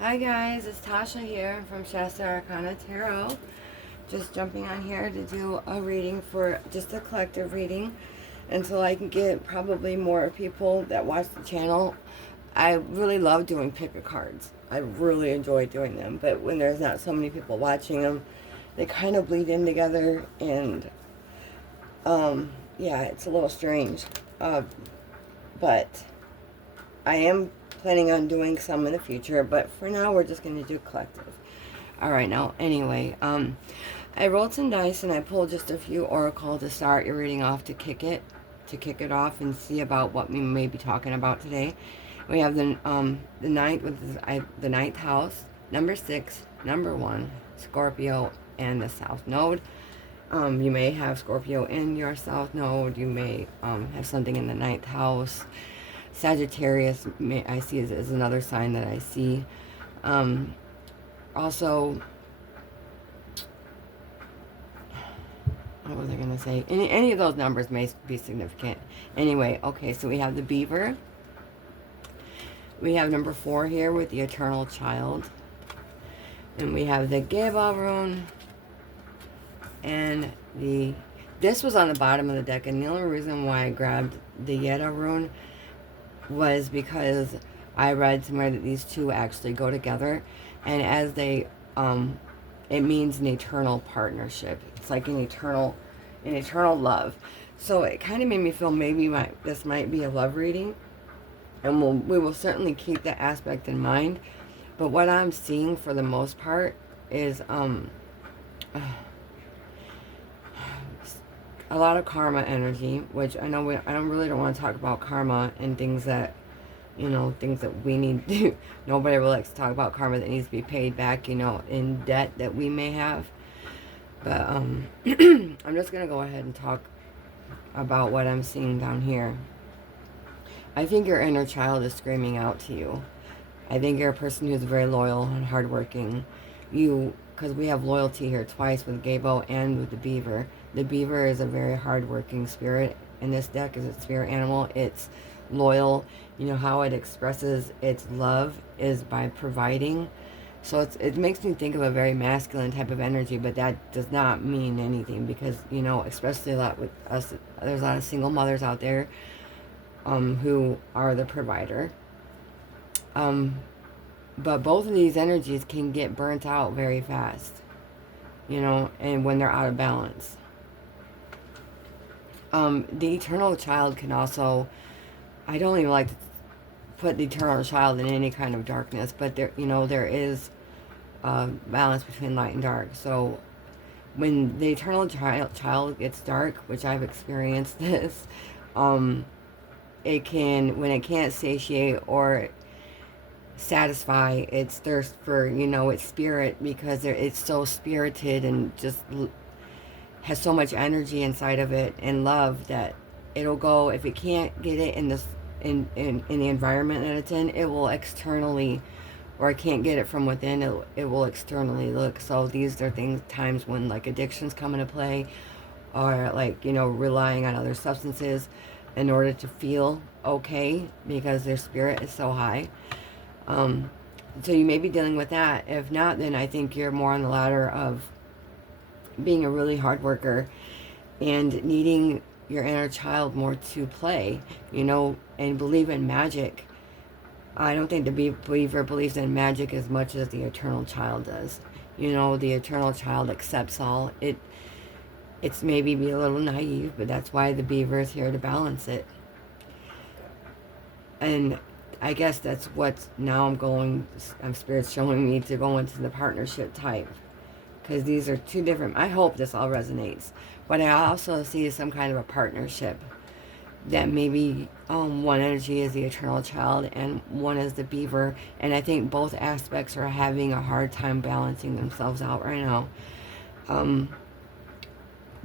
Hi guys, it's Tasha here from Shasta Arcana Tarot. Just jumping on here to do a reading for just a collective reading until I can get probably more people that watch the channel. I really love doing pick a cards. I really enjoy doing them, but when there's not so many people watching them, they kind of bleed in together, and yeah, it's a little strange. But I am planning on doing some in the future, but for now we're just going to do collective. Alright, now, anyway, I rolled some dice and I pulled just a few oracle to start your reading off to kick it off and see about what we may be talking about today. We have the ninth with the ninth house, number 6, number 1, Scorpio, and the south node. You may have Scorpio in your south node. You may have something in the ninth house. Sagittarius, I see is another sign that I see. Also, what was I going to say? Any of those numbers may be significant. Anyway, okay, so we have the beaver. We have number 4 here with the eternal child. And we have the Geba rune. And this was on the bottom of the deck. And the only reason why I grabbed the Yetta rune was because I read somewhere that these two actually go together. And as they, it means an eternal partnership. It's like an eternal love. So it kind of made me feel maybe this might be a love reading. And we will certainly keep that aspect in mind. But what I'm seeing for the most part is a lot of karma energy, which I know I really don't want to talk about karma and things that, things that we need to, nobody really likes to talk about karma that needs to be paid back, in debt that we may have. But I'm just going to go ahead and talk about what I'm seeing down here. I think your inner child is screaming out to you. I think you're a person who's very loyal and hardworking. Because we have loyalty here twice with Gabo and with the beaver. The beaver is a very hardworking spirit. In this deck is a spirit animal. It's loyal. You know how it expresses its love is by providing. So it makes me think of a very masculine type of energy, but that does not mean anything because, especially a lot with us, there's a lot of single mothers out there who are the provider. But both of these energies can get burnt out very fast, and when they're out of balance. The eternal child can also, I don't even like to put the eternal child in any kind of darkness, but there is balance between light and dark. So when the eternal child gets dark, which I've experienced this, when it can't satiate or satisfy its thirst for, its spirit, because it's so spirited and just has so much energy inside of it and love that it'll go, if it can't get it in the environment that it's in, it will externally, or it can't get it from within, it will externally look. So these are times when like addictions come into play, or like, relying on other substances in order to feel okay because their spirit is so high. So you may be dealing with that. If not, then I think you're more on the ladder of being a really hard worker and needing your inner child more to play, and believe in magic. I don't think the believer believes in magic as much as the eternal child does. The eternal child accepts all. It's maybe be a little naive, but that's why the beaver is here to balance it. And I guess that's what now Spirit's showing me to go into the partnership type. Because these are two different, I hope this all resonates. But I also see some kind of a partnership. That maybe one energy is the eternal child and one is the beaver. And I think both aspects are having a hard time balancing themselves out right now.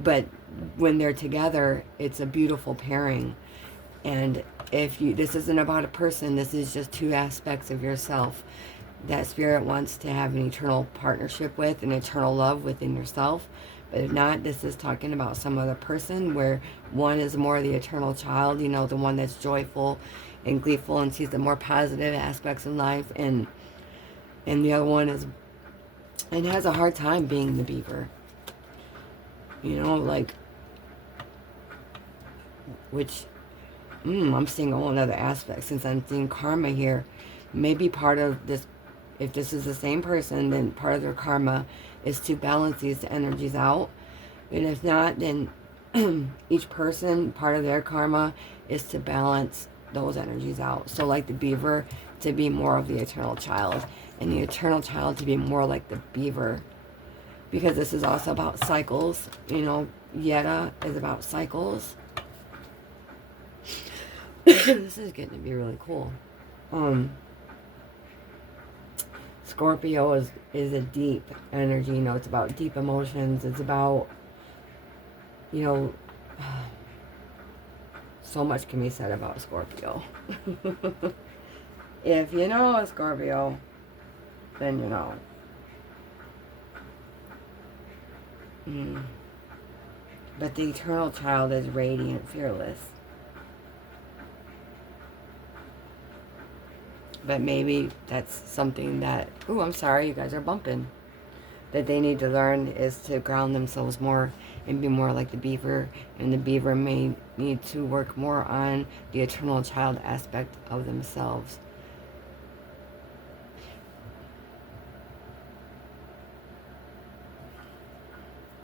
But when they're together, it's a beautiful pairing. And this isn't about a person, this is just two aspects of yourself that Spirit wants to have an eternal partnership with, an eternal love within yourself. But if not, this is talking about some other person where one is more the eternal child, the one that's joyful and gleeful and sees the more positive aspects in life. And And the other one is, and has a hard time being the beaver. You know, like, which, I'm seeing a whole other aspect. Since I'm seeing karma here, maybe part of this, if this is the same person, then part of their karma is to balance these energies out. And if not, then each person, part of their karma is to balance those energies out. So like the beaver to be more of the eternal child, and the eternal child to be more like the beaver. Because this is also about cycles. You know, Yetta is about cycles. This is getting to be really cool. Scorpio is a deep energy. You know, it's about deep emotions. It's about, you know, so much can be said about Scorpio. If you know a Scorpio, then you know. But the eternal child is radiant, fearless. But maybe that's something that, oh, I'm sorry, you guys are bumping, that they need to learn is to ground themselves more and be more like the beaver. And the beaver may need to work more on the eternal child aspect of themselves.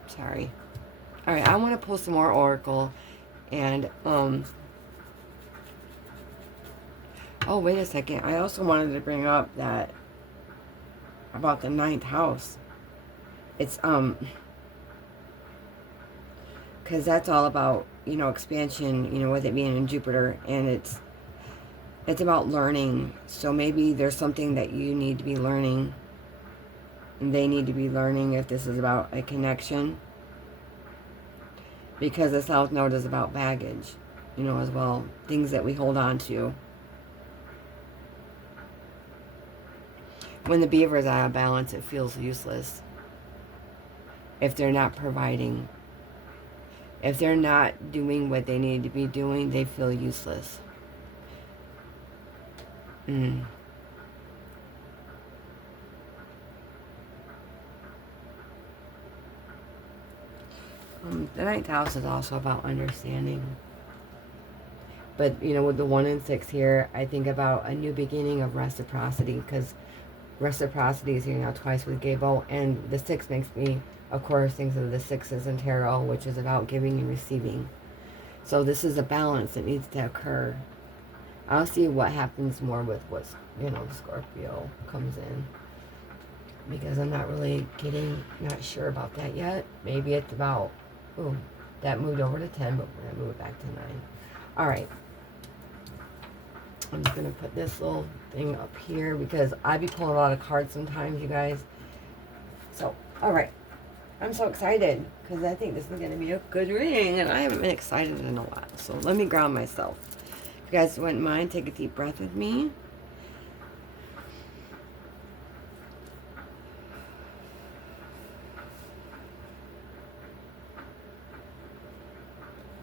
Sorry. All right, I want to pull some more oracle. And, oh, wait a second. I also wanted to bring up that about the 9th house. It's, because that's all about, you know, expansion, you know, with it being in Jupiter. And it's about learning. So maybe there's something that you need to be learning. And they need to be learning if this is about a connection. Because the South Node is about baggage, you know, as well. Things that we hold on to. When the beaver is out of balance, it feels useless. If they're not providing. If they're not doing what they need to be doing, they feel useless. The 9th house is also about understanding. But, you know, with the 1 and 6 here, I think about a new beginning of reciprocity, because reciprocity is here now twice with Gable, and the 6 makes me, of course, think of the 6s in tarot, which is about giving and receiving. So this is a balance that needs to occur. I'll see what happens more with what, you know, Scorpio comes in. Because I'm not really not sure about that yet. Maybe it's about, ooh, that moved over to 10, but we're going to move it back to 9. All right. I'm just going to put this little thing up here because I be pulling a lot of cards sometimes, you guys. So, all right. I'm so excited because I think this is going to be a good reading, and I haven't been excited in a while. So let me ground myself. If you guys wouldn't mind, take a deep breath with me.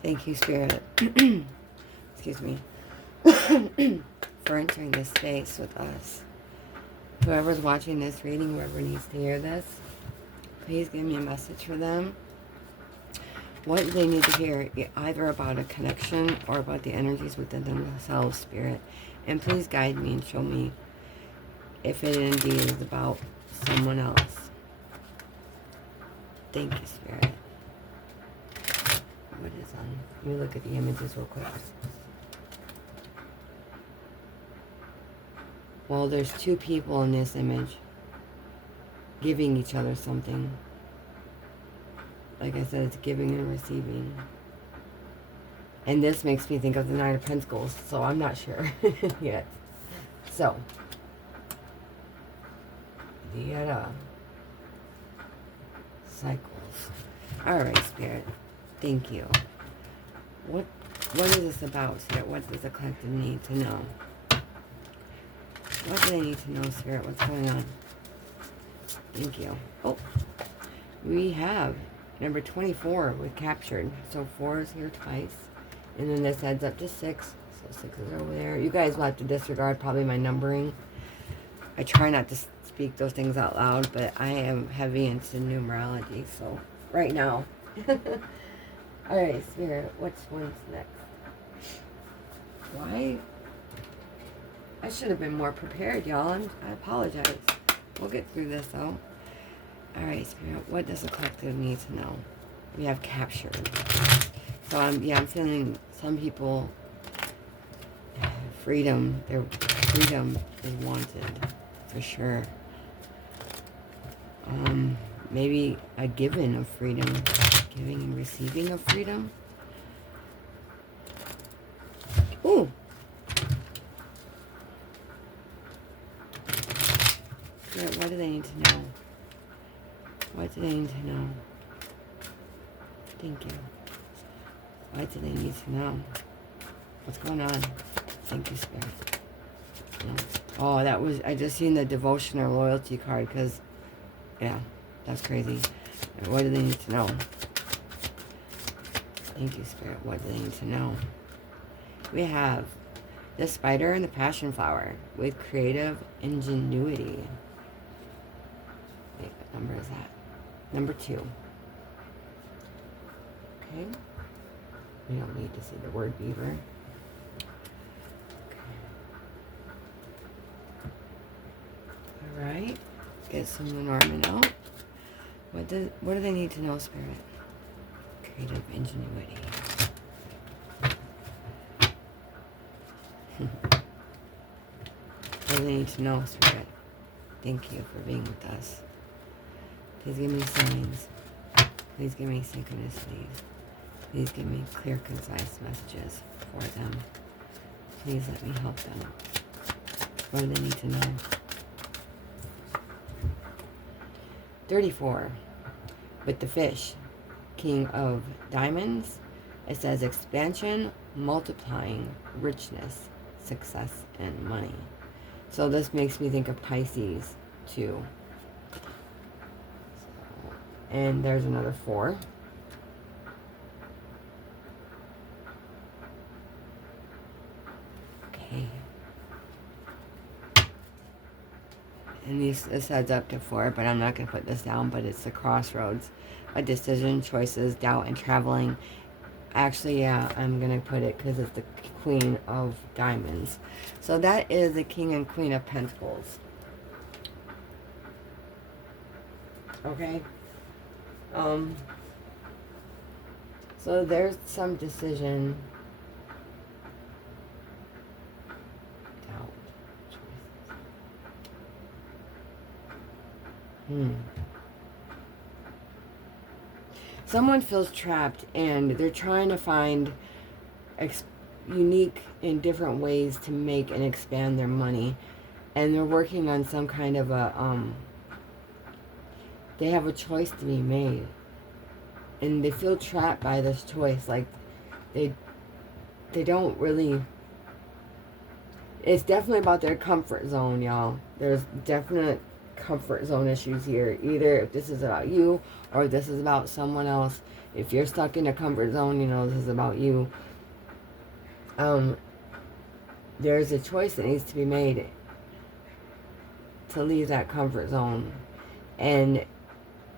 Thank you, Spirit. Excuse me. For entering this space with us. Whoever's watching this reading, whoever needs to hear this, please give me a message for them. What do they need to hear? Either about a connection or about the energies within themselves, Spirit. And please guide me and show me if it indeed is about someone else. Thank you, Spirit. What is on? Let me look at the images real quick. Well, there's 2 people in this image giving each other something. Like I said, it's giving and receiving. And this makes me think of the 9 of Pentacles, so I'm not sure yet. So, the cycles. All right, Spirit. Thank you. What is this about, Spirit? What does the collective need to know? What do they need to know, Spirit? What's going on? Thank you. Oh, we have number 24 with captured. So 4 is here twice. And then this adds up to 6. So 6 is over there. You guys will have to disregard probably my numbering. I try not to speak those things out loud, but I am heavy into numerology, so right now. Alright, Spirit, which one's next? Why? I should have been more prepared, y'all. I apologize. We'll get through this, though. Alright, Spirit, what does the collective need to know? We have captured. So, I'm feeling some people, freedom, their freedom is wanted, for sure. Maybe a giving of freedom. Giving and receiving of freedom. Ooh! What do they need to know? What do they need to know? Thank you. What do they need to know? What's going on? Thank you, Spirit. Yeah. Oh, that was... I just seen the devotion or loyalty card because... Yeah, that's crazy. What do they need to know? Thank you, Spirit. What do they need to know? We have the spider and the passion flower with creative ingenuity. Wait, what number is that? Number 2. Okay. We don't need to see the word beaver. Okay. Alright. Let's get some Lenormand out. What do they need to know, Spirit? Creative ingenuity. What do they need to know, Spirit? Thank you for being with us. Please give me signs. Please give me synchronicities. Please give me clear, concise messages for them. Please let me help them. What do they need to know? 34. With the fish, King of Diamonds, it says expansion, multiplying, richness, success, and money. So this makes me think of Pisces too. And there's another 4. Okay. And this adds up to 4, but I'm not going to put this down, but it's the crossroads. A decision, choices, doubt, and traveling. Actually, yeah, I'm going to put it because it's the Queen of Diamonds. So that is the King and Queen of Pentacles. Okay? So there's some decision, doubt, choices. Someone feels trapped and they're trying to find unique and different ways to make and expand their money. And they're working on some kind of a, they have a choice to be made. And they feel trapped by this choice. Like, they don't really, it's definitely about their comfort zone, y'all. There's definite comfort zone issues here. Either if this is about you or if this is about someone else. If you're stuck in a comfort zone, you know this is about you. There's a choice that needs to be made to leave that comfort zone. And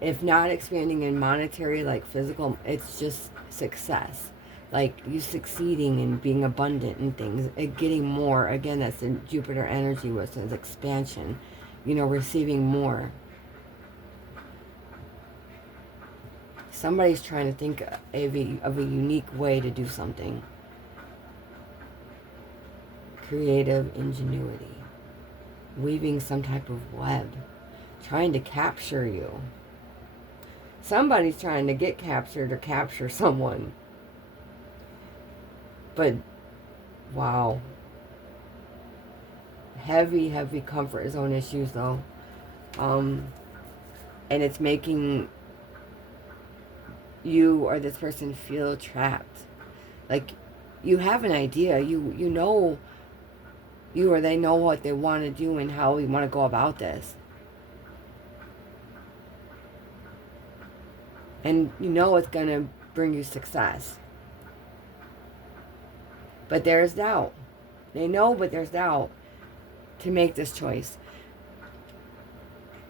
if not expanding in monetary, like physical, it's just success. Like you succeeding and being abundant in things, getting more. Again, that's in Jupiter energy, which says expansion. You know, receiving more. Somebody's trying to think of a unique way to do something. Creative ingenuity. Weaving some type of web. Trying to capture you. Somebody's trying to get captured or capture someone. But, wow. Heavy, heavy comfort zone issues, though. And it's making you or this person feel trapped. Like, you have an idea. You know, you or they know what they want to do and how we want to go about this. And you know it's going to bring you success. But there's doubt. They know, but there's doubt to make this choice.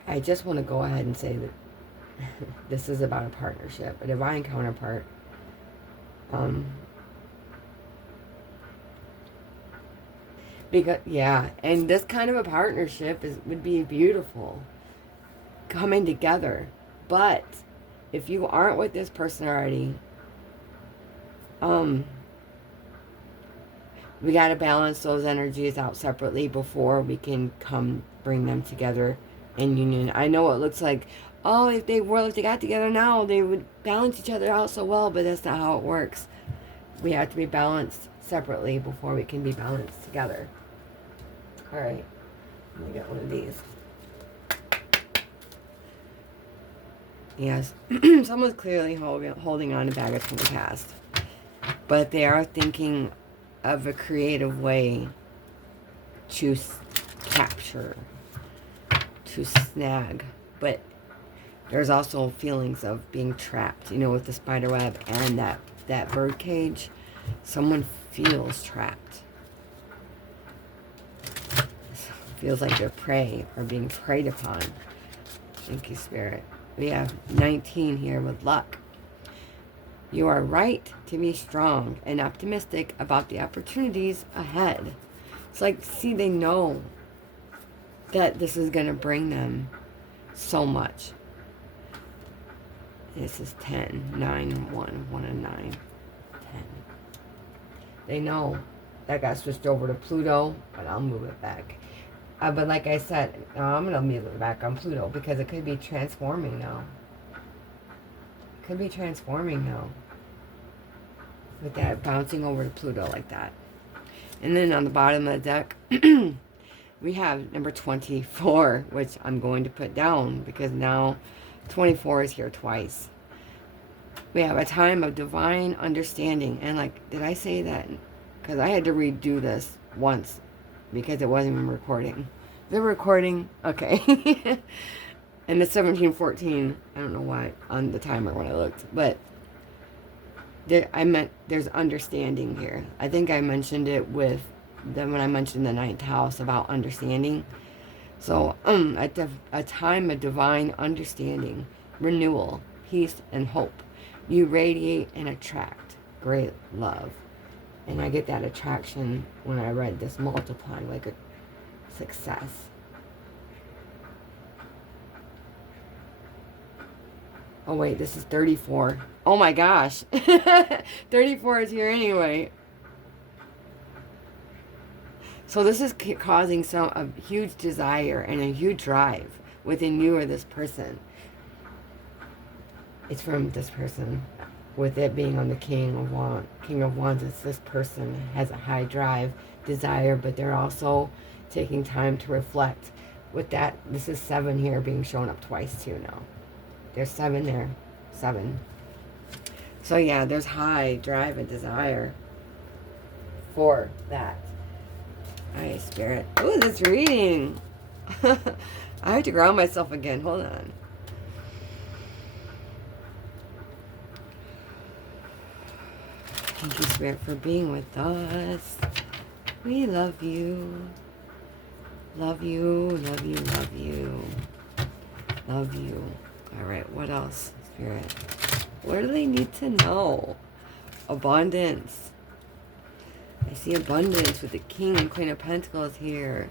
I just want to go ahead and say that this is about a partnership, a divine counterpart. Because, yeah, and this kind of a partnership would be beautiful, coming together. But if you aren't with this person already, we got to balance those energies out separately before we can come bring them together in union. I know it looks like, oh, if they got together now, they would balance each other out so well, but that's not how it works. We have to be balanced separately before we can be balanced together. All right, let me get one of these. Yes, someone's clearly holding on to baggage from the past, but they are thinking of a creative way to capture, to snag. But there's also feelings of being trapped, you know, with the spider web and that bird cage. Someone feels trapped. Feels like they're prey or being preyed upon. Thank you, Spirit. We have 19 here with luck. You are right to be strong and optimistic about the opportunities ahead. It's like, see, they know that this is going to bring them so much. This is 10, 9, 1, 1 and 9, 10. They know that got switched over to Pluto, but I'll move it back. But like I said, I'm going to move it back on Pluto because it could be transforming now. Could be transforming now. With that bouncing over to Pluto like that. And then on the bottom of the deck, we have number 24, which I'm going to put down because now 24 is here twice. We have a time of divine understanding. And like, did I say that? Because I had to redo this once because it wasn't even recording. The recording, okay. And the 1714, I don't know why on the timer when I looked, but I meant there's understanding here. I think I mentioned it when I mentioned the 9th house about understanding. So, a time of divine understanding, renewal, peace, and hope. You radiate and attract great love. And I get that attraction when I read this multiplying, like a success. Oh wait, this is 34. Oh my gosh. 34 is here anyway. So this is causing a huge desire and a huge drive within you or this person. It's from this person. With it being on the King of Wands, it's this person has a high drive, desire, but they're also taking time to reflect. With that, this is 7 here being shown up twice too now. There's 7 there. 7. So yeah, there's high drive and desire for that. Alright, Spirit. Oh, this reading. I have to ground myself again. Hold on. Thank you, Spirit, for being with us. We love you. Love you, love you, love you. Love you. Alright, what else, Spirit? What do they need to know? Abundance. I see abundance with the King and Queen of Pentacles here.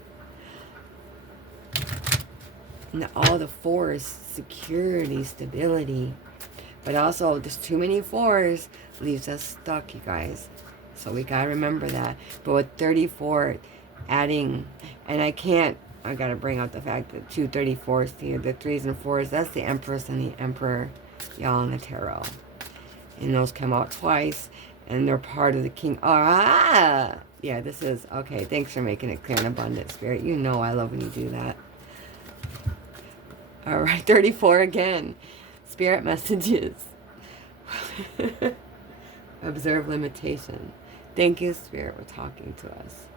And all the 4s, security, stability. But also, there's too many 4s, leaves us stuck, you guys. So we gotta remember that. But with 34, adding, and I gotta bring out the fact that 2 34s here, the 3s and 4s, that's the Empress and the Emperor, y'all, in the tarot. And those come out twice, and they're part of the King. Ah! Yeah, this is, okay, thanks for making it clear and abundant, Spirit. You know I love when you do that. All right, 34 again. Spirit messages. Observe limitation. Thank you, Spirit, for talking to us.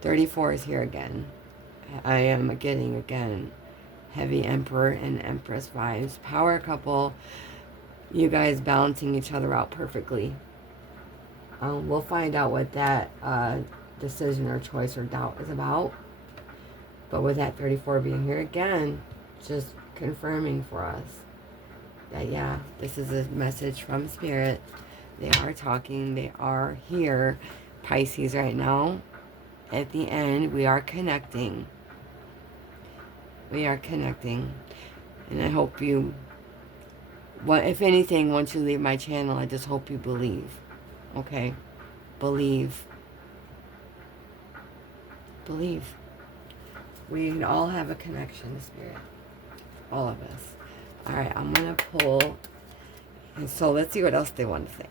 34 is here again. I am getting, again, heavy Emperor and Empress vibes. Power couple. You guys balancing each other out perfectly. We'll find out what that decision or choice or doubt is about. But with that 34 being here again, just confirming for us that, yeah, this is a message from Spirit. They are talking. They are here. Pisces right now. At the end, we are connecting. We are connecting. And I hope you, if anything, once you leave my channel, I just hope you believe. Okay? Believe. Believe. We all have a connection to Spirit. All of us. Alright, I'm going to pull. And so let's see what else they want to say.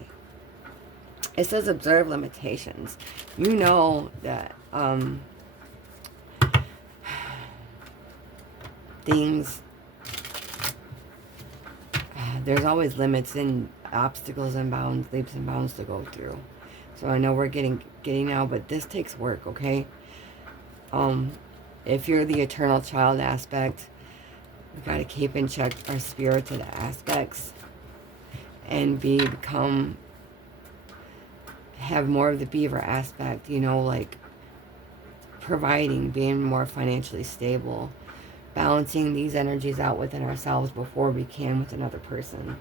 It says observe limitations. You know that things, there's always limits and obstacles and bounds, leaps and bounds to go through. So I know we're getting now, but this takes work, okay? If you're the eternal child aspect, we got to keep in check our spirited aspects and have more of the beaver aspect, you know, like providing, being more financially stable, balancing these energies out within ourselves before we can with another person.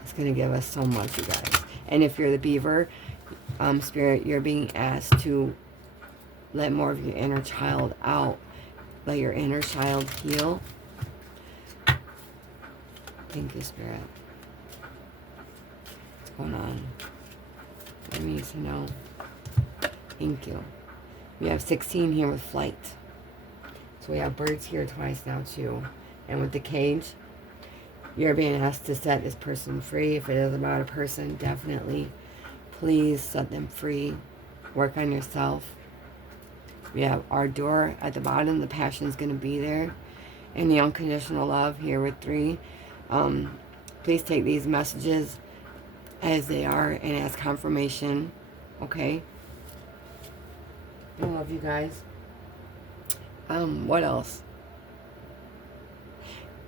It's going to give us so much, you guys. And if you're the beaver spirit, you're being asked to let more of your inner child out. Let your inner child heal. Thank you, Spirit. What's going on? I need to know. Thank you. We have 16 here with flight. So we have birds here twice now too. And with the cage, you're being asked to set this person free. If it is about a person, definitely please set them free. Work on yourself. We have our door at the bottom. The passion is going to be there. And the unconditional love here with 3. Please take these messages as they are and as confirmation. Okay? I love you guys. What else?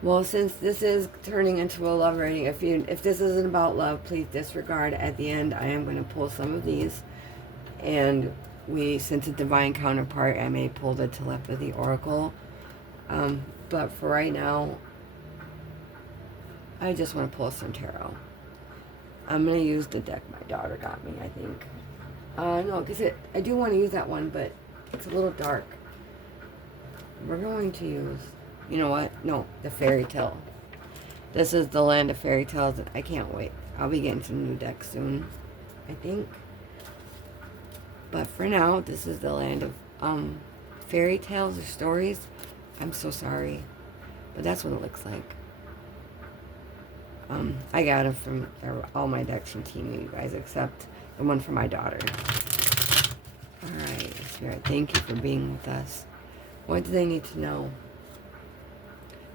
Well, since this is turning into a love reading, if this isn't about love, please disregard. At the end, I am going to pull some of these. And since a divine counterpart, I may pull the telepathy oracle. But for right now, I just want to pull some tarot. I'm going to use the deck my daughter got me, I think. No, because I do want to use that one, but it's a little dark. We're going to use, you know what? No, the fairy tale. This is the land of fairy tales. I can't wait. I'll be getting some new decks soon, I think. But for now, this is the land of fairy tales or stories. I'm so sorry. But that's what it looks like. I got them from all my decks from Team, you guys, except the one for my daughter. Alright, Spirit, thank you for being with us. What do they need to know?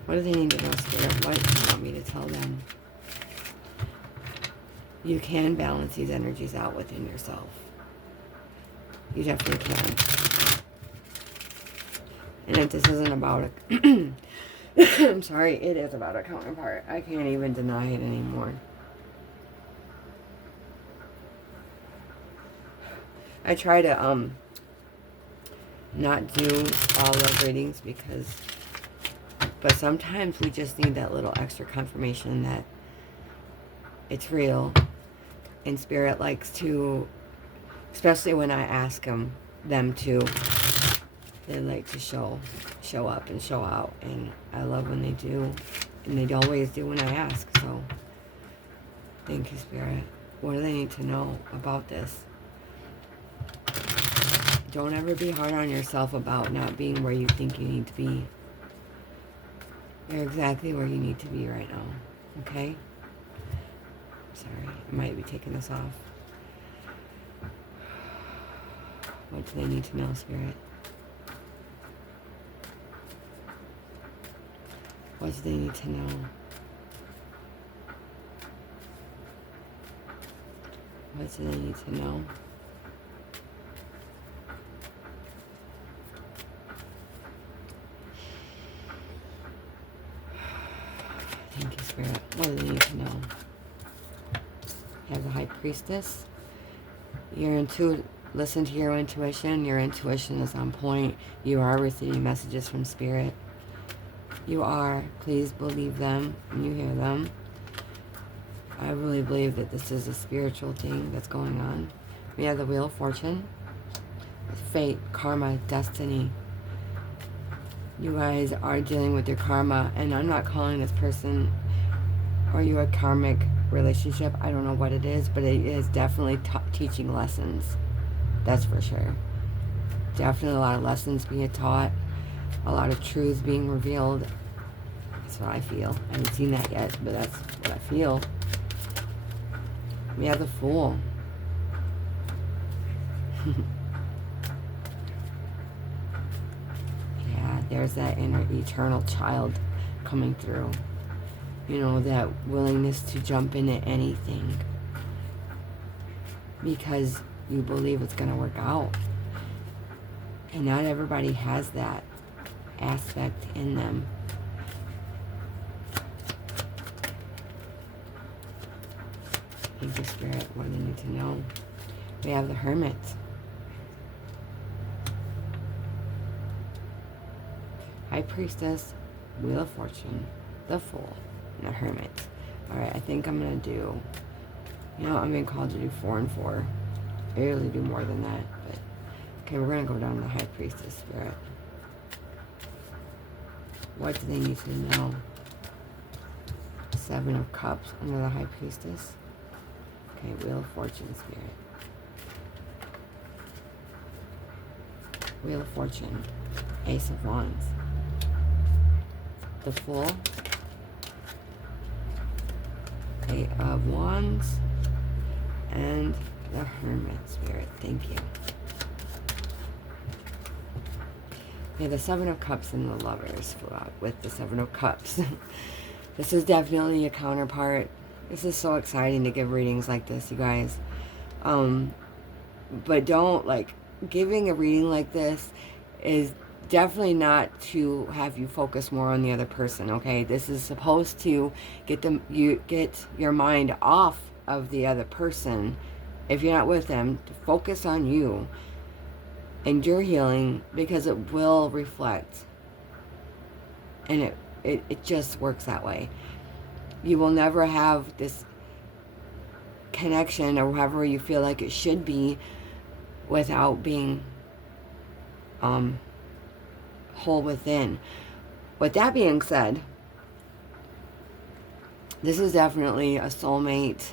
What do they need to know, Spirit? What do you want me to tell them? You can balance these energies out within yourself. You definitely can. And if this isn't about a... I'm sorry, it is about a counterpart. I can't even deny it anymore. I try to not do all the readings but sometimes we just need that little extra confirmation that it's real. And Spirit likes to, especially when I ask them to, they like to show up and show out, and I love when they do, and they always do when I ask. So thank you, Spirit. What do they need to know about this? Don't ever be hard on yourself about not being where you think you need to be. You're exactly where you need to be right now. Okay? Sorry, I might be taking this off. What do they need to know, Spirit? What do they need to know? What do they need to know? Thank you, Spirit. What do they need to know? You have the High Priestess. You're Listen to your intuition. Your intuition is on point. You are receiving messages from Spirit. You are. Please believe them when you hear them. I really believe that this is a spiritual thing that's going on. We have the Wheel of Fortune. Fate, karma, destiny. You guys are dealing with your karma. And I'm not calling this person or you a karmic relationship. I don't know what it is. But it is definitely teaching lessons. That's for sure. Definitely a lot of lessons being taught. A lot of truths being revealed. That's what I feel. I haven't seen that yet, but that's what I feel. We have the Fool. Yeah, there's that inner eternal child coming through. You know, that willingness to jump into anything. Because you believe it's going to work out. And not everybody has that aspect in them. Thank you, Spirit. What do they need to know? We have the Hermit. High Priestess, Wheel of Fortune, the Fool, and the Hermit. Alright, I think I'm going to do... You know, I'm being called to do 4 and 4. I usually do more than that, but... Okay, we're going to go down to the High Priestess, Spirit. What do they need to know? 7 of Cups under the High Priestess. Okay, Wheel of Fortune, Spirit. Wheel of Fortune. Ace of Wands. The Fool. Eight of Wands. And the Hermit, Spirit. Thank you. Okay, the 7 of Cups and the Lovers flew out with the 7 of Cups. This is definitely a counterpart. This is so exciting to give readings like this, you guys. But don't, like, giving a reading like this is definitely not to have you focus more on the other person, okay? This is supposed to get your mind off of the other person, if you're not with them, to focus on you and your healing, because it will reflect. And it just works that way. You will never have this connection, or however you feel like it should be, without being whole within. With that being said, this is definitely a soulmate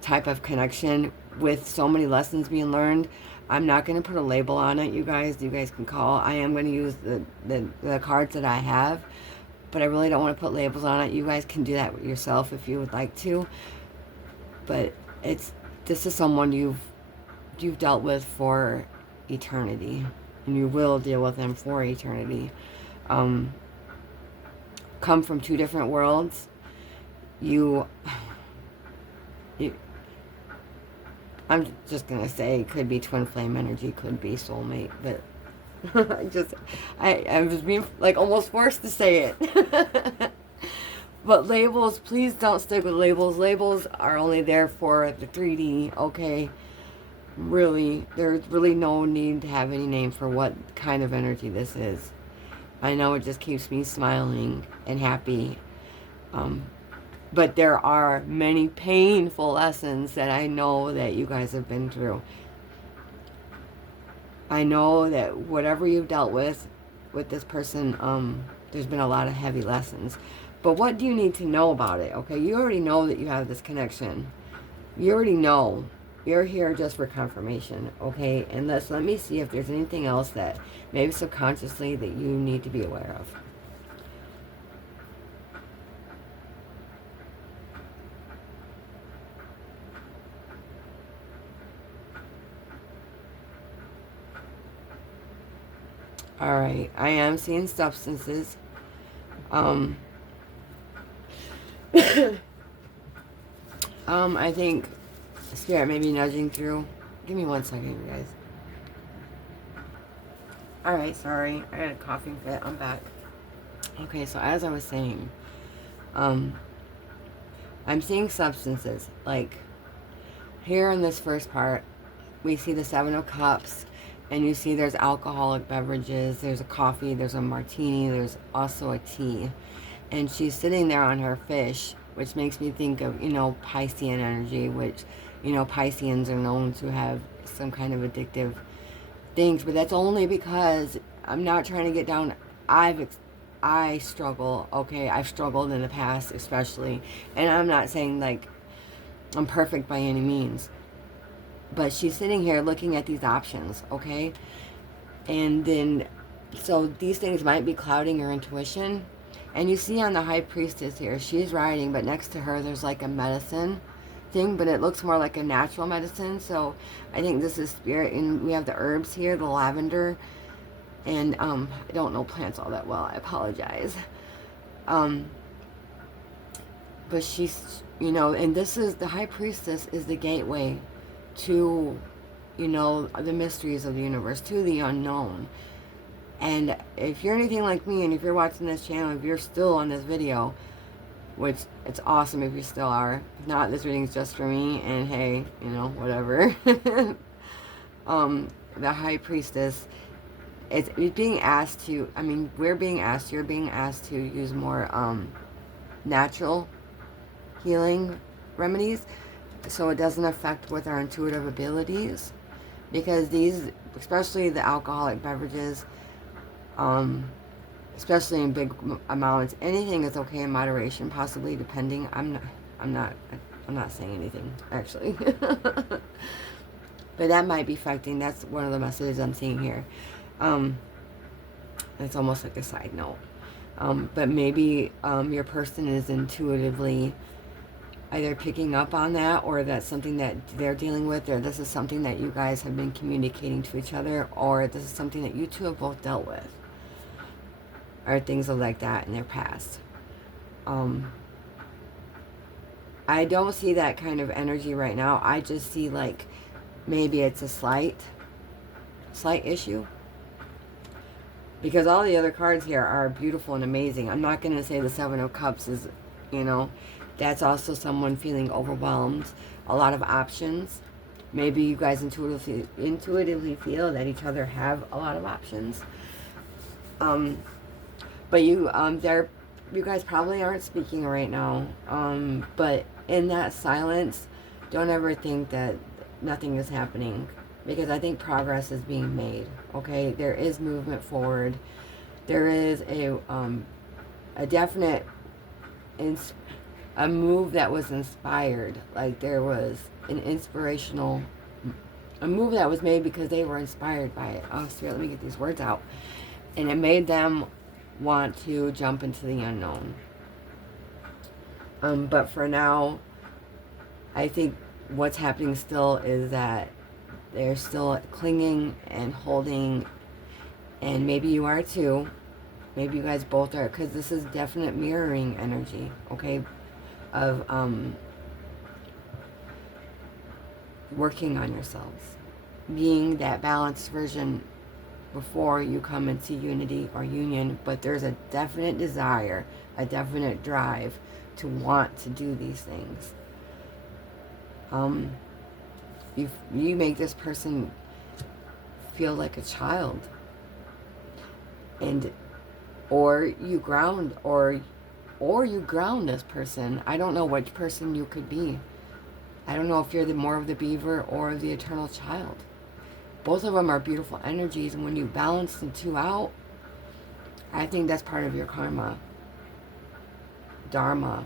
type of connection with so many lessons being learned. I'm not going to put a label on it, you guys. You guys can call. I am going to use the cards that I have, but I really don't want to put labels on it. You guys can do that yourself if you would like to. But this is someone you've dealt with for eternity, and you will deal with them for eternity. Come from 2 different worlds. I'm just gonna say, could be twin flame energy, could be soulmate, but I was being like almost forced to say it. But labels, please don't stick with labels. Labels are only there for the 3D, okay? Really, there's really no need to have any name for what kind of energy this is. I know it just keeps me smiling and happy. But there are many painful lessons that I know that you guys have been through. I know that whatever you've dealt with this person, there's been a lot of heavy lessons. But what do you need to know about it? Okay, you already know that you have this connection. You already know. You're here just for confirmation, okay? And let me see if there's anything else that maybe subconsciously that you need to be aware of. All right, I am seeing substances. I think Spirit may be nudging through. Give me 1 second, you guys. All right, sorry, I had a coughing fit. I'm back. Okay, so as I was saying, I'm seeing substances. Like, here in this first part, we see the Seven of Cups, and you see there's alcoholic beverages, there's a coffee, there's a martini, there's also a tea. And she's sitting there on her fish, which makes me think of, Piscean energy, which, Pisceans are known to have some kind of addictive things, but that's only because I'm not trying to get down. I struggle, okay? I've struggled in the past, especially. And I'm not saying, like, I'm perfect by any means. But she's sitting here looking at these options, okay? And then, so these things might be clouding her intuition. And you see on the High Priestess here, she's riding, but next to her there's like a medicine thing, but it looks more like a natural medicine. So I think this is spirit. And we have the herbs here, the lavender. And I don't know plants all that well. I apologize. But she's, and this is, the High Priestess is the gateway to, the mysteries of the universe, to the unknown. And if you're anything like me, and if you're watching this channel, if you're still on this video, which it's awesome if you still are. If not, this reading's just for me, and hey, whatever. The High Priestess, it's being asked to, you're being asked to use more natural healing remedies, so it doesn't affect with our intuitive abilities, because these, especially the alcoholic beverages, especially in big amounts, anything is okay in moderation, possibly, depending. I'm not saying anything actually. But that might be affecting. That's one of the messages I'm seeing here. It's almost like a side note. But maybe your person is intuitively either picking up on that, or that's something that they're dealing with, or this is something that you guys have been communicating to each other, or this is something that you two have both dealt with, or things like that in their past. I don't see that kind of energy right now. I just see like maybe it's a slight issue, because all the other cards here are beautiful and amazing. I'm not going to say the Seven of Cups is, that's also someone feeling overwhelmed, a lot of options. Maybe you guys intuitively feel that each other have a lot of options. But you guys probably aren't speaking right now. But in that silence, don't ever think that nothing is happening, because I think progress is being made. Okay, there is movement forward. There is a definite a move that was inspired. Like there was an inspirational, a move that was made because they were inspired by it. Oh, Spirit, let me get these words out. And it made them want to jump into the unknown. But for now, I think what's happening still is that they're still clinging and holding, and maybe you are too. Maybe you guys both are, because this is definite mirroring energy, okay, of working on yourselves, being that balanced version before you come into unity or union. But there's a definite desire, a definite drive to want to do these things. You make this person feel like a child, and or you ground you ground this person. I don't know which person you could be. I don't know if you're more of the beaver or the eternal child. Both of them are beautiful energies, and when you balance the two out, I think that's part of your karma, dharma.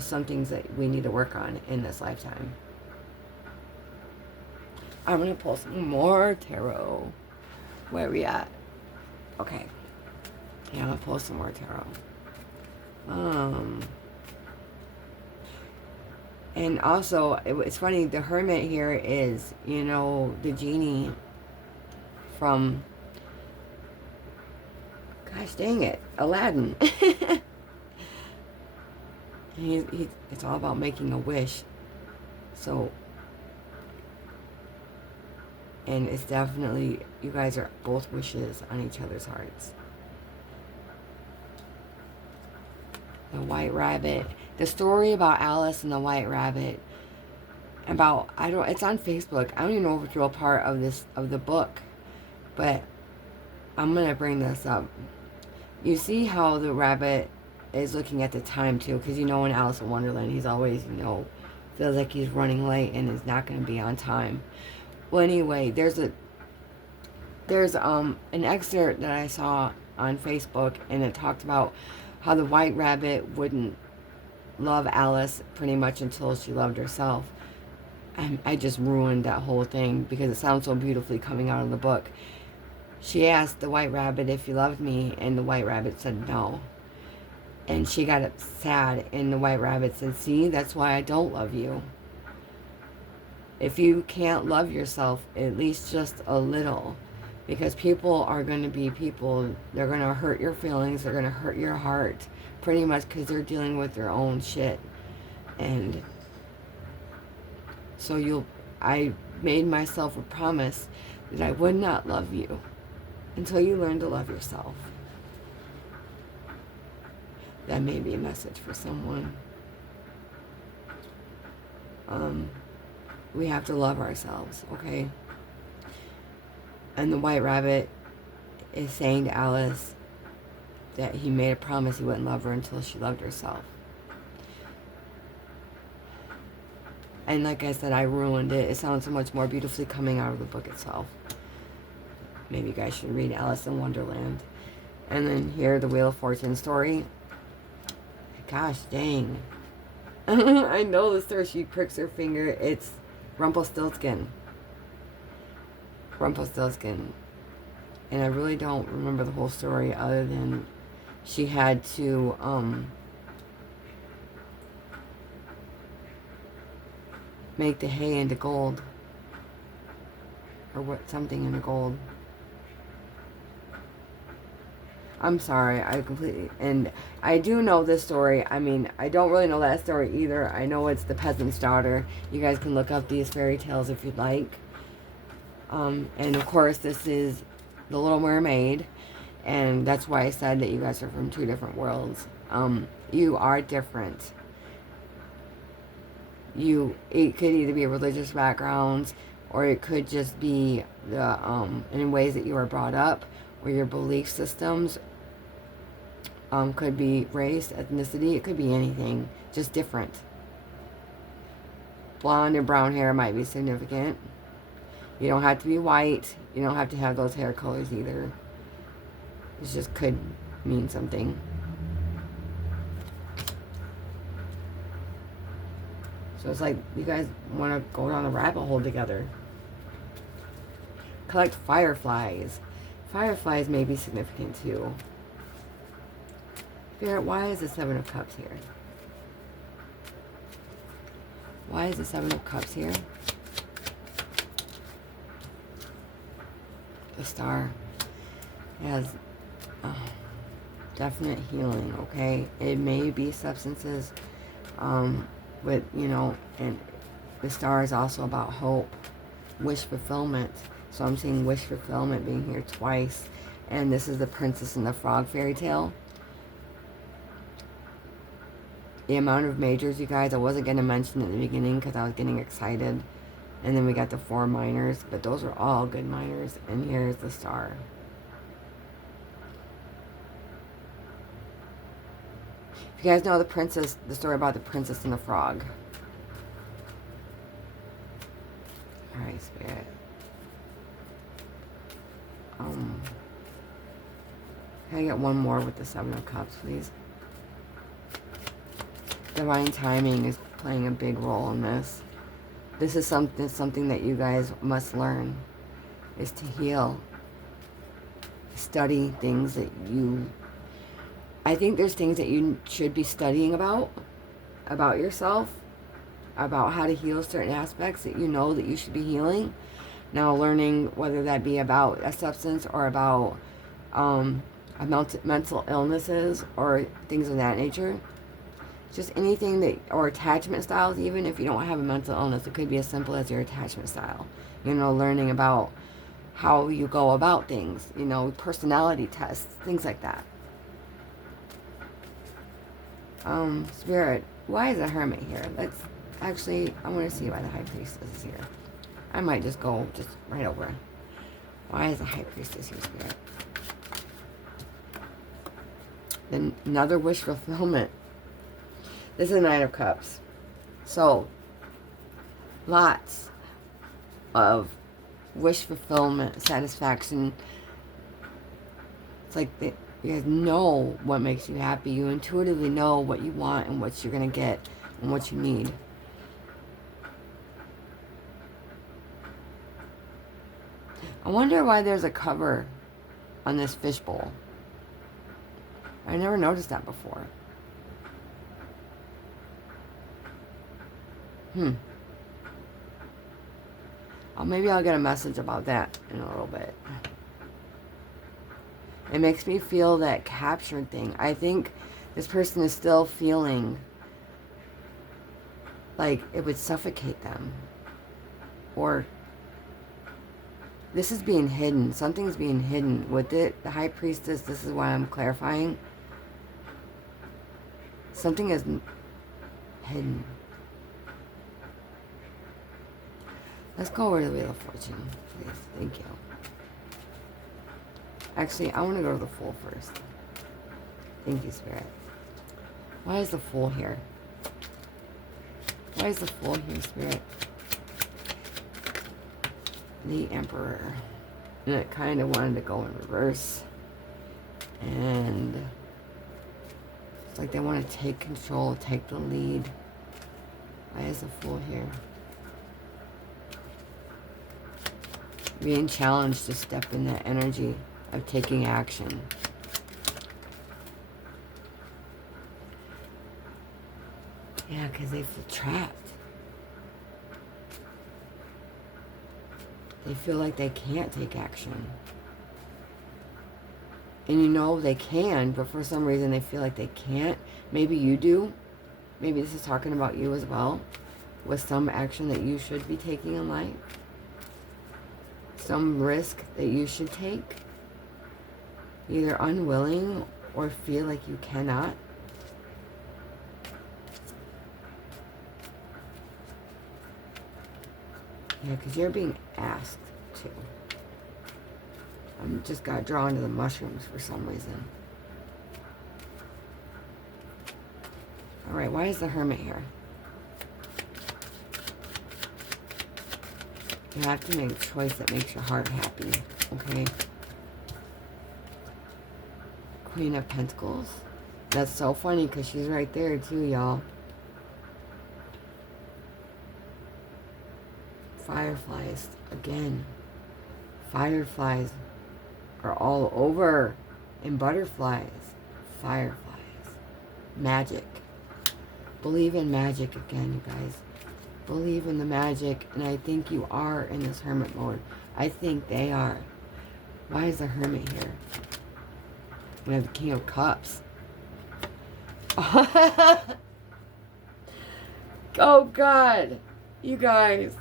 Some things that we need to work on in this lifetime. I'm going to pull some more tarot. Where are we at? Okay. Yeah, I'm going to pull some more tarot. And also, it's funny, the Hermit here is, the genie from, gosh dang it, Aladdin. It's all about making a wish. So, and it's definitely, you guys are both wishes on each other's hearts. The White Rabbit. The story about Alice and the White Rabbit about, it's on Facebook. I don't even know if it's a real part of the book, but I'm going to bring this up. You see how the rabbit is looking at the time too, because in Alice in Wonderland, he's always, feels like he's running late and is not going to be on time. Well, anyway, there's an excerpt that I saw on Facebook, and it talked about how the white rabbit wouldn't love Alice pretty much until she loved herself. I just ruined that whole thing because it sounds so beautifully coming out of the book. She asked the white rabbit if he loved me, and the white rabbit said no. And she got sad, and the white rabbit said, see, that's why I don't love you. If you can't love yourself, at least just a little, because people are going to be people. They're going to hurt your feelings. They're going to hurt your heart, pretty much because they're dealing with their own shit. And so I made myself a promise that I would not love you until you learn to love yourself. That may be a message for someone. We have to love ourselves, okay? And the white rabbit is saying to Alice that he made a promise he wouldn't love her until she loved herself. And like I said, I ruined it. It sounds so much more beautifully coming out of the book itself. Maybe you guys should read Alice in Wonderland. And then here, the Wheel of Fortune story. Gosh dang. I know the story. She pricks her finger. It's Rumpelstiltskin. Rumpelstiltskin. And I really don't remember the whole story other than she had to make the hay into gold, or what, something into gold. I'm sorry, and I do know this story. I mean, I don't really know that story either. I know it's the peasant's daughter. You guys can look up these fairy tales if you'd like. And of course, this is The Little Mermaid, and that's why I said that you guys are from two different worlds. You are different. It could either be a religious background, or it could just be in ways that you were brought up, or your belief systems. Could be race, ethnicity, it could be anything, just different. Blonde or brown hair might be significant. You don't have to be white. You don't have to have those hair colors either. It just could mean something. So it's like you guys want to go down a rabbit hole together. Collect fireflies. Fireflies may be significant too. Spirit, why is the Seven of Cups here? Why is the Seven of Cups here? The Star has definite healing, okay? It may be substances, but, and the Star is also about hope, wish fulfillment. So I'm seeing wish fulfillment being here twice. And this is the Princess and the Frog fairy tale. The amount of majors, you guys, I wasn't going to mention at the beginning because I was getting excited. And then we got the 4 minors, but those are all good minors. And here's the Star. If you guys know the story about the Princess and the Frog. Alright, Spirit. Can I get one more with the Seven of Cups, please? Divine timing is playing a big role in this. This is something that you guys must learn, is to heal. Study things that I think there's things that you should be studying about yourself, about how to heal certain aspects that that you should be healing. Now learning whether that be about a substance or about mental illnesses or things of that nature. Just anything or attachment styles, even if you don't have a mental illness, it could be as simple as your attachment style. Learning about how you go about things, personality tests, things like that. Spirit, why is a hermit here? Actually, I want to see why the High Priestess is here. I might just go just right over. Why is the High Priestess here, Spirit? Then another wish fulfillment. This is a Nine of Cups. So, lots of wish fulfillment, satisfaction. It's like you guys know what makes you happy. You intuitively know what you want and what you're going to get and what you need. I wonder why there's a cover on this fishbowl. I never noticed that before. Maybe I'll get a message about that in a little bit. It makes me feel that captured thing. I think this person is still feeling like it would suffocate them. Or this is being hidden. Something's being hidden. With it, the High Priestess, this is why I'm clarifying. Something is hidden. Let's go over to the Wheel of Fortune, please. Thank you. Actually, I want to go to the Fool first. Thank you, Spirit. Why is the Fool here? Why is the Fool here, Spirit? The Emperor. And it kind of wanted to go in reverse. And it's like they want to take control, take the lead. Why is the Fool here? Being challenged to step in that energy of taking action. Yeah, because they feel trapped. They feel like they can't take action. And you know they can, but for some reason they feel like they can't. Maybe you do. Maybe this is talking about you as well. With some action that you should be taking in life. Some risk that you should take. Either unwilling or feel like you cannot. Yeah, because you're being asked to. I just got drawn to the mushrooms for some reason. Alright, why is the Hermit here? You have to make a choice that makes your heart happy, okay? Queen of Pentacles. That's so funny because she's right there too, y'all. Fireflies. Again. Fireflies are all over. And butterflies. Fireflies. Magic. Believe in magic again, you guys. Believe in the magic, and I think you are in this Hermit mode. I think they are. Why is the Hermit here? We have the King of Cups. Oh God, you guys,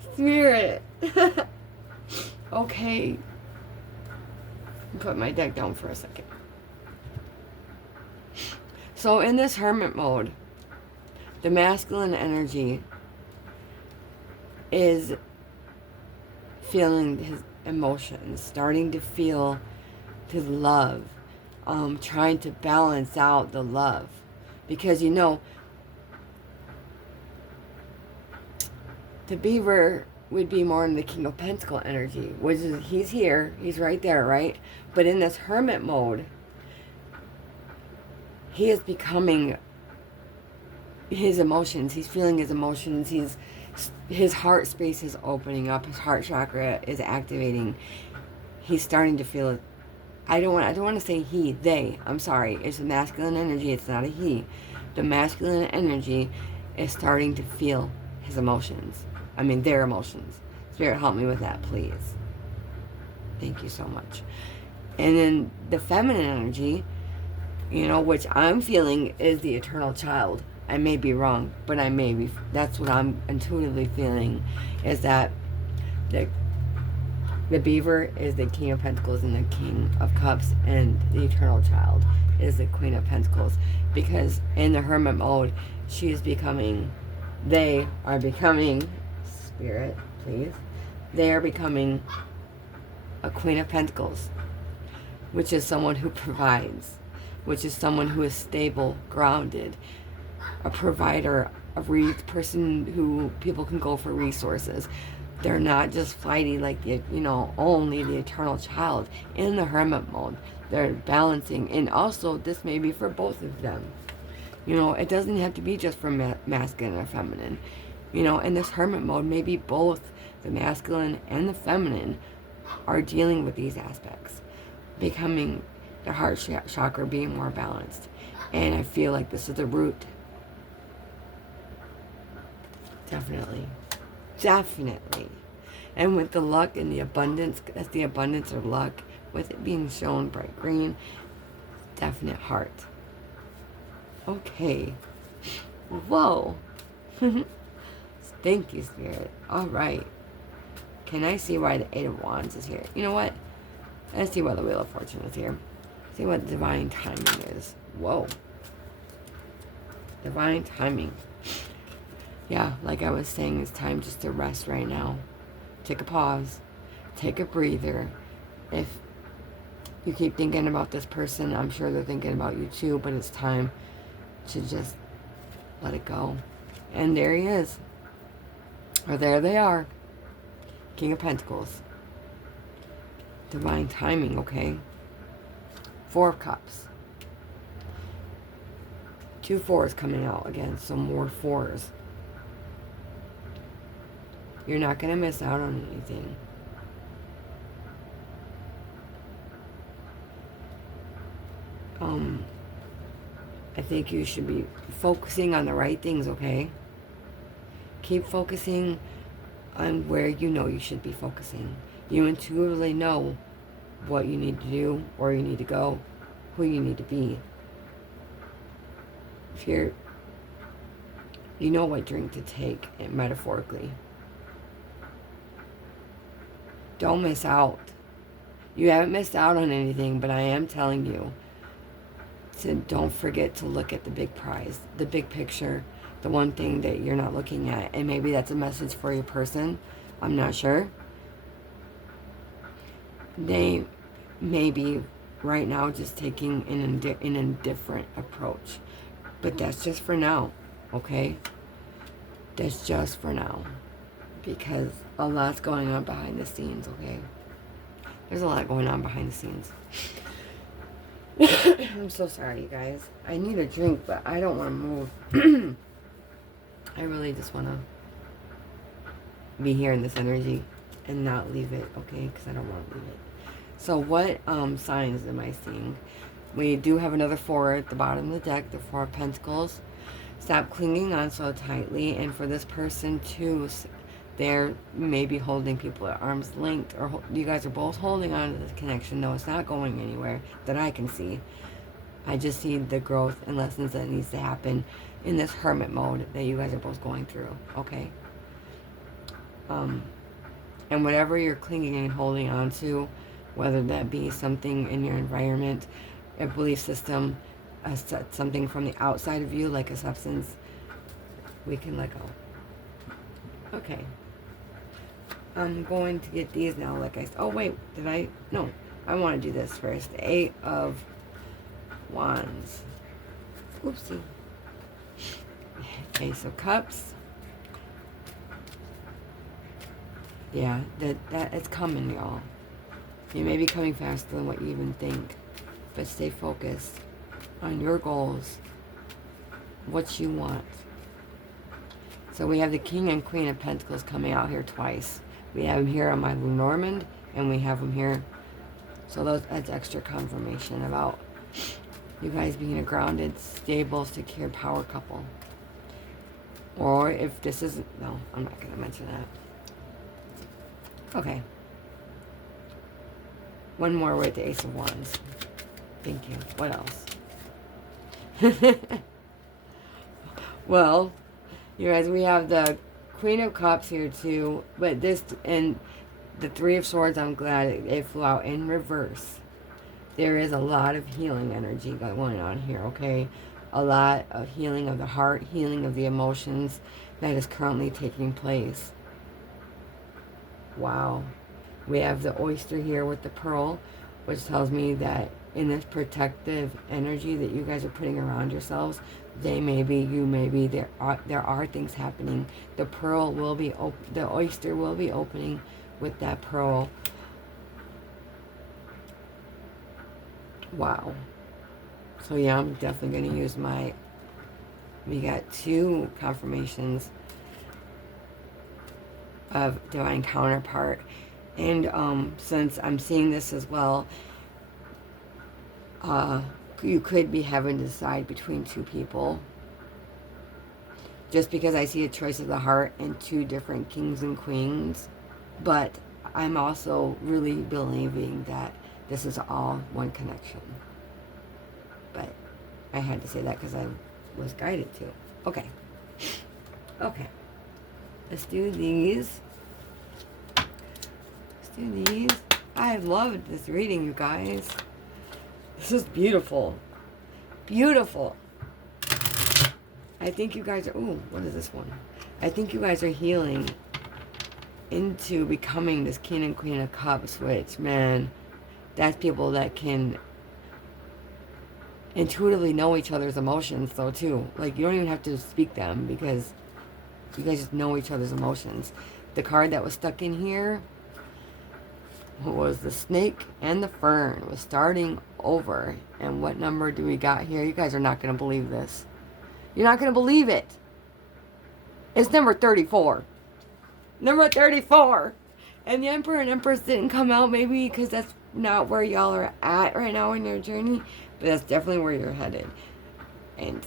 Spirit. Okay, put my deck down for a second. So in this Hermit mode, the masculine energy is feeling his emotions, starting to feel his love, trying to balance out the love. Because, you know, the Beaver would be more in the King of Pentacle energy, which is, he's here, he's right there, right? But in this Hermit mode, he is becoming his emotions. He's feeling his emotions. His heart space is opening up. His heart chakra is activating. He's starting to feel it. I don't want to say he, they. I'm sorry. It's a masculine energy. It's not a he. The masculine energy is starting to feel his emotions. I mean, their emotions. Spirit, help me with that, please. Thank you so much. And then the feminine energy, you know, which I'm feeling is the eternal child. I may be wrong, but I may be. That's what I'm intuitively feeling, is that the Beaver is the King of Pentacles and the King of Cups, and the eternal child is the Queen of Pentacles. Because in the Hermit mode, she is becoming They are becoming, Spirit, please, they are becoming a Queen of Pentacles, which is someone who provides, which is someone who is stable, grounded, a provider, a person who people can go for resources. They're not just fighting like, only the eternal child in the hermit mode. They're balancing. And also, this may be for both of them. It doesn't have to be just for masculine or feminine. In this hermit mode, maybe both the masculine and the feminine are dealing with these aspects, becoming the heart chakra being more balanced. And I feel like this is the root. Definitely. And with the luck and the abundance, that's the abundance of luck, with it being shown bright green, definite heart. Okay. Whoa. Thank you, Spirit. All right. Can I see why the Eight of Wands is here? You know what? Let's see why the Wheel of Fortune is here. See what divine timing is. Whoa. Divine timing. Yeah, like I was saying, it's time just to rest right now. Take a pause. Take a breather. If you keep thinking about this person, I'm sure they're thinking about you too, but it's time to just let it go. And there he is. Or there they are. King of Pentacles. Divine timing, okay? Four of Cups. 2 4s coming out again. Some more 4s. You're not going to miss out on anything. I think you should be focusing on the right things, okay? Keep focusing on where you should be focusing. You intuitively know what you need to do, where you need to go, who you need to be. If you know what drink to take, metaphorically. Don't miss out. You haven't missed out on anything, but I am telling you to don't forget to look at the big prize, the big picture, the one thing that you're not looking at. And maybe that's a message for your person. I'm not sure. They may be right now just taking an indifferent approach. But that's just for now, okay? That's just for now. Because a lot's going on behind the scenes, okay? There's a lot going on behind the scenes. I'm so sorry, you guys. I need a drink, but I don't want to move. I really just want to be here in this energy and not leave it, okay? Because I don't want to leave it. So what signs am I seeing? We do have another 4 at the bottom of the deck, the 4 of Pentacles. Stop clinging on so tightly. And for this person too, they're maybe holding people at arm's length, or you guys are both holding on to this connection. No, it's not going anywhere that I can see. I just see the growth and lessons that needs to happen in this hermit mode that you guys are both going through, okay? And whatever you're clinging and holding on to, whether that be something in your environment, a belief system, something from the outside of you, like a substance, we can let go. Okay. I'm going to get these now, oh wait, no, I want to do this first. 8 of Wands. Oopsie. Ace of Cups. Yeah, that it's coming, y'all. You may be coming faster than what you even think, but stay focused on your goals, what you want. So we have the King and Queen of Pentacles coming out here twice. We have them here on my Lenormand, and we have them here. So that's extra confirmation about you guys being a grounded, stable, secure power couple. Or if this isn't, no, I'm not going to mention that. Okay. One more with the Ace of Wands. Thank you. What else? Well, you guys, we have the Queen of Cups here too, but this, and the 3 of Swords, I'm glad it flew out in reverse. There is a lot of healing energy going on here, okay? A lot of healing of the heart, healing of the emotions, that is currently taking place. Wow. We have the oyster here with the pearl, which tells me that in this protective energy that you guys are putting around yourselves, they may be, you may be, there are things happening. The pearl will be the oyster will be opening with that pearl. Wow. So yeah, I'm definitely going to use my, we got 2 confirmations of divine counterpart. And since I'm seeing this as well, you could be having to decide between 2 people. Just because I see a choice of the heart and 2 different kings and queens. But I'm also really believing that this is all one connection. But I had to say that because I was guided to. Okay. Okay. Let's do these. Let's do these. I loved this reading, you guys. This is beautiful. Beautiful. I think you guys are... Ooh, what is this one? I think you guys are healing into becoming this King and Queen of Cups, which, man, that's people that can intuitively know each other's emotions, though, too. Like, you don't even have to speak them because you guys just know each other's emotions. The card that was stuck in here was the snake and the fern was starting over. And what number do we got here? You guys are not going to believe this. You're not going to believe it. It's number 34. Number 34. And the Emperor and Empress didn't come out, maybe because that's not where y'all are at right now in your journey. But that's definitely where you're headed. And...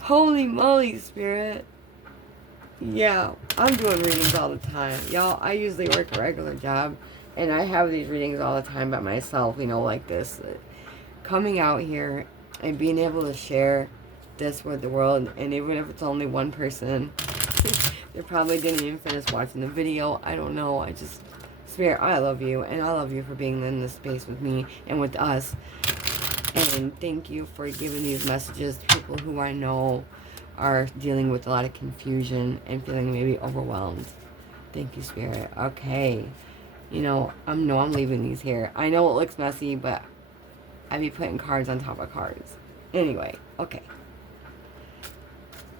holy moly, Spirit. Yeah, I'm doing readings all the time. Y'all, I usually work a regular job. And I have these readings all the time by myself, you know, like this. Coming out here and being able to share this with the world. And even if it's only one person, they probably didn't even finish watching the video. I don't know. I just... Spirit, I love you. And I love you for being in this space with me and with us. And thank you for giving these messages to people who I know are dealing with a lot of confusion and feeling maybe overwhelmed. Thank you, Spirit. Okay. You know I'm leaving these here. I know it looks messy, but I be putting cards on top of cards. Anyway, okay.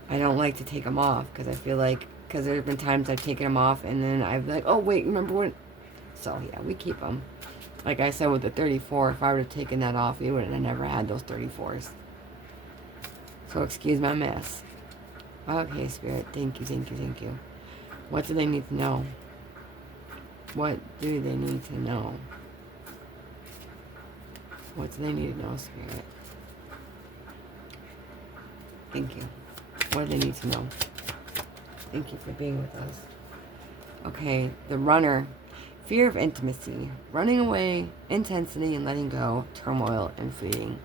I don't like to take them off because I feel like, because there's been times I've taken them off and then I've like, oh wait, remember when? So yeah, we keep them. Like I said with the 34, if I would have taken that off, we would have never had those 34s. So excuse my mess. Okay, Spirit, thank you, thank you, thank you. What do they need to know? What do they need to know? What do they need to know, Spirit? Thank you. What do they need to know? Thank you for being with us. Okay, the runner. Fear of intimacy. Running away, intensity and letting go, turmoil and fleeting.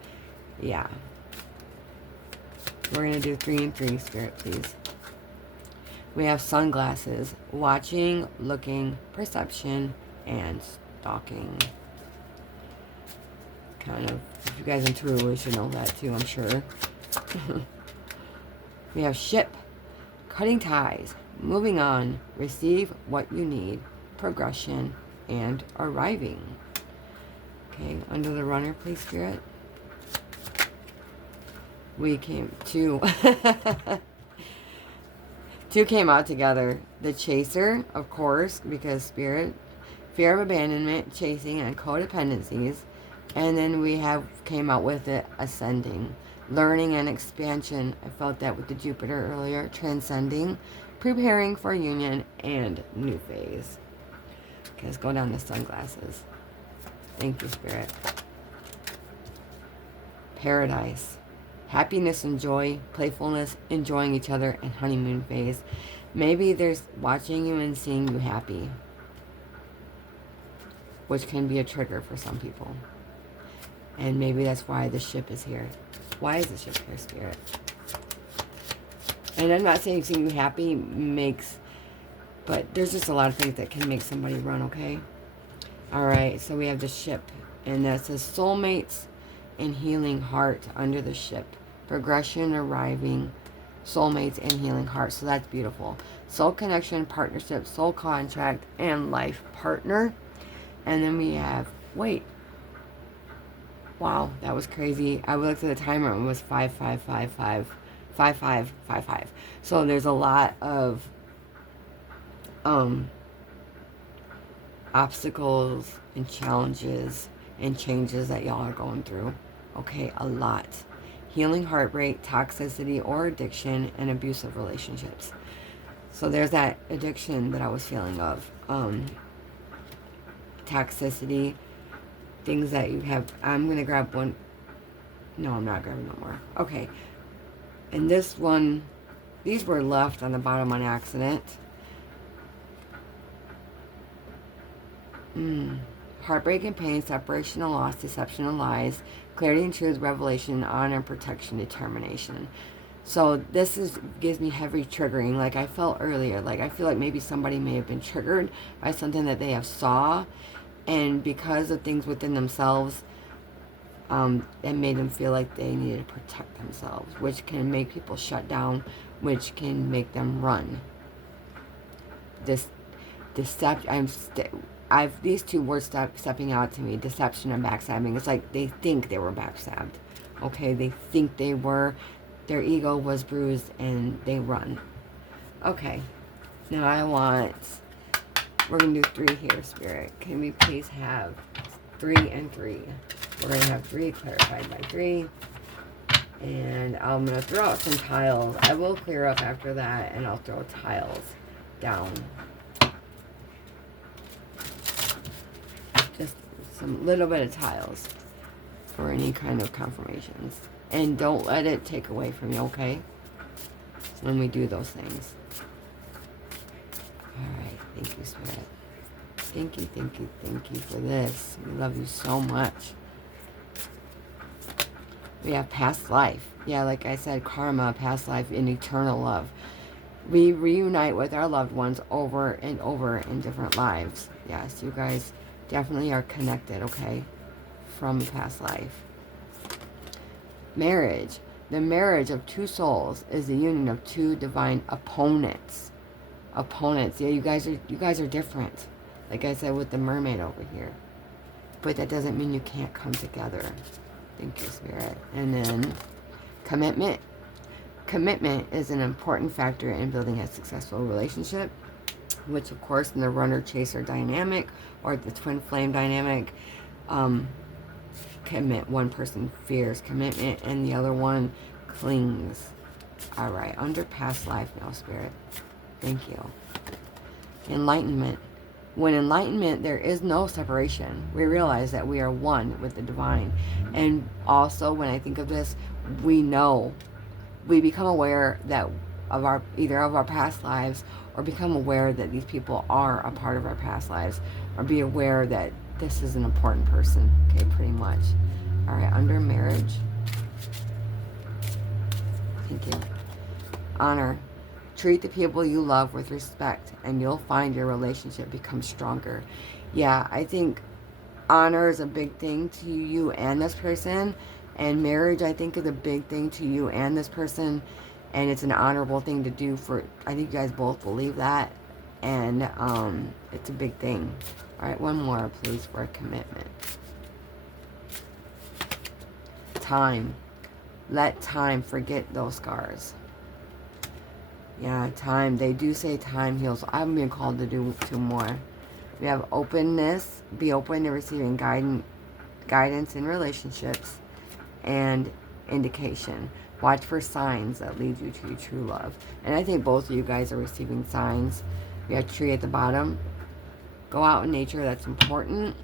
Yeah. We're going to do 3 and 3, Spirit, please. We have sunglasses. Watching, looking, perception, and stalking. Kind of, if you guys intuitively should know that too, I'm sure. We have ship, cutting ties, moving on, receive what you need, progression, and arriving. Okay, under the runner, please, Spirit. We came 2. 2 came out together. The chaser, of course, because Spirit, fear of abandonment, chasing, and codependencies. And then we came out with it, ascending, learning and expansion. I felt that with the Jupiter earlier. Transcending, preparing for union, and new phase. Okay, let's go down to sunglasses. Thank you, Spirit. Paradise. Happiness and joy, playfulness, enjoying each other, and honeymoon phase. Maybe there's watching you and seeing you happy, which can be a trigger for some people. And maybe that's why the ship is here. Why is the ship here, Spirit? And I'm not saying seeing you happy makes... But there's just a lot of things that can make somebody run, okay? Alright, so we have the ship. And that says soulmates and healing heart under the ship. progression, arriving, soulmates, and healing heart. So that's beautiful. Soul connection, partnership, soul contract, and life partner. And then we have, wait, wow, that was crazy. I looked at the timer and it was 5555, 5555. So there's a lot of obstacles and challenges and changes that y'all are going through. Okay, a lot. Healing heartbreak, toxicity or addiction, and abusive relationships. So there's that addiction that I was feeling of. Toxicity, things that you have. I'm going to grab one. No, I'm not grabbing no more. Okay. And this one, these were left on the bottom on accident. Heartbreak and pain, separation and loss, deception and lies, clarity and truth, revelation, honor, protection, determination. So this gives me heavy triggering, like I felt earlier. Like I feel like maybe somebody may have been triggered by something that they have saw, and because of things within themselves, it made them feel like they needed to protect themselves, which can make people shut down, which can make them run. This deception, these two words stepping out to me, deception and backstabbing. It's like they think they were backstabbed. Okay, they think they were. Their ego was bruised and they run. Okay, now we're going to do 3 here, Spirit. Can we please have 3 and 3? We're going to have 3 clarified by 3. And I'm going to throw out some tiles. I will clear up after that, and I'll throw tiles down. Just some little bit of tiles for any kind of confirmations. And don't let it take away from you, okay? When we do those things. Alright, thank you, Spirit. Thank you, thank you, thank you for this. We love you so much. We have past life. Yeah, like I said, karma, past life, and eternal love. We reunite with our loved ones over and over in different lives. Yes, you guys definitely are connected, okay? From past life. Marriage. The marriage of 2 souls is the union of 2 divine opponents. Opponents. Yeah, you guys are different. Like I said with the mermaid over here. But that doesn't mean you can't come together. Thank you, Spirit. And then commitment. Commitment is an important factor in building a successful relationship, which of course in the runner-chaser dynamic or the twin flame dynamic, one person fears commitment and the other one clings. All right, under past life now, Spirit. Thank you. Enlightenment. When enlightenment, there is no separation. We realize that we are one with the divine. And also, when I think of this, we become aware that either of our past lives, or become aware that these people are a part of our past lives, or be aware that this is an important person. Okay, pretty much. All right, under marriage. Thank you. Honor. Treat the people you love with respect, and you'll find your relationship becomes stronger. Yeah, I think honor is a big thing to you and this person, and marriage, I think, is a big thing to you and this person, and it's an honorable thing to do for, I think you guys both believe that, and it's a big thing. All right, one more, please, for a commitment. Time. Let time forget those scars. Yeah, time. They do say time heals. I'm being called to do 2 more. We have openness. Be open to receiving guidance in relationships. And indication. Watch for signs that lead you to true love. And I think both of you guys are receiving signs. We have tree at the bottom. Go out in nature. That's important.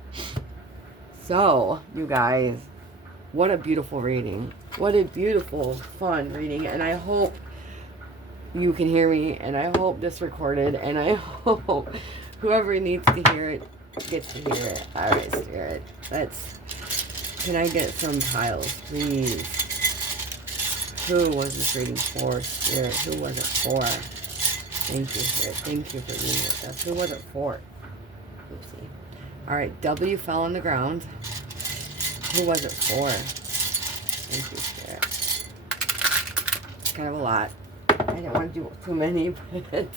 So, you guys, what a beautiful reading. What a beautiful, fun reading. And I hope you can hear me, and I hope this recorded, and I hope whoever needs to hear it gets to hear it. All right, Spirit. Can I get some tiles, please? Who was this reading for, Spirit? Who was it for? Thank you, Spirit. Thank you for being with us. Who was it for? Oopsie. All right, W fell on the ground. Who was it for? Thank you, Spirit. kind of a lot. I didn't want to do too many, but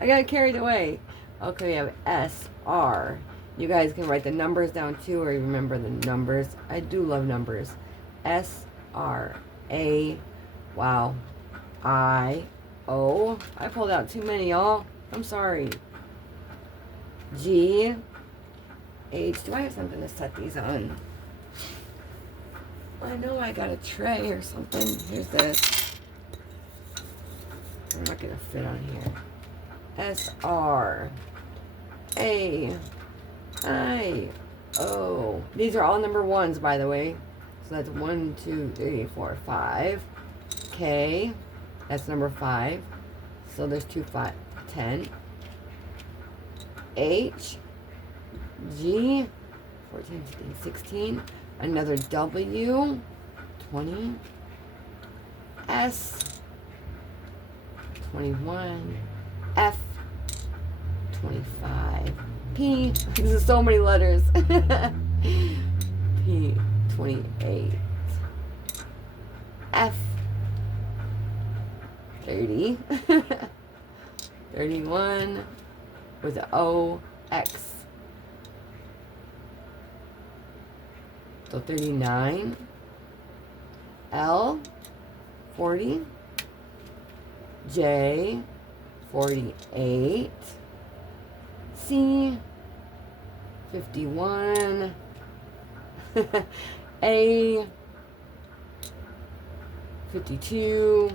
I got carried away. Okay, we have SR. You guys can write the numbers down too, or remember the numbers. I do love numbers. SRA. Wow. I pulled out too many, y'all. I'm sorry. GH. Do I have something to set these on? I know I got a tray or something. Here's this. I'm not going to fit on here. SRA. I-O. These are all number ones, by the way. So that's 1, 2, 3, 4, 5. K. That's number 5. So there's 2, 5, 10. H. G. 14, 15, 16. Another W. 20. S. 21. F. 25. P. This is so many letters. P. 28. F. 30. 31. With the O. X. So 39. L. 40. J. 48. C. 51. A. 52.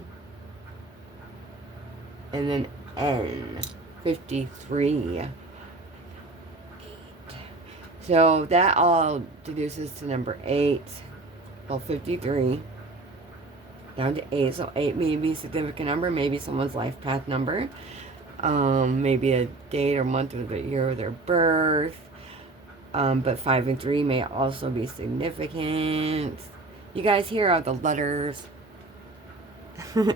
And then N. 53. So that all deduces to number 8. Well, 53. Down to 8. So 8 may be a significant number. Maybe someone's life path number. Maybe a date or month or the year of their birth. But 5 and 3 may also be significant. You guys, here are the letters. If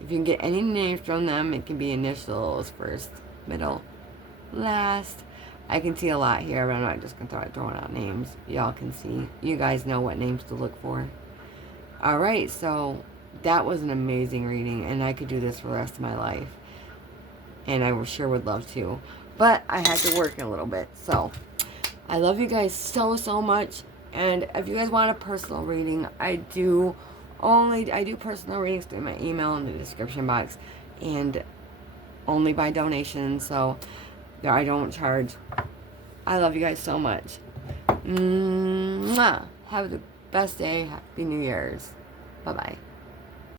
you can get any names from them, it can be initials, first, middle, last. I can see a lot here, but I'm not just going to start throwing out names. Y'all can see. You guys know what names to look for. Alright, so that was an amazing reading, and I could do this for the rest of my life. And I sure would love to. But I had to work a little bit. So, I love you guys so, so much. And if you guys want a personal reading, I do personal readings through my email in the description box. And only by donation. So, I don't charge. I love you guys so much. Mwah. Have the best day. Happy New Year's. Bye-bye.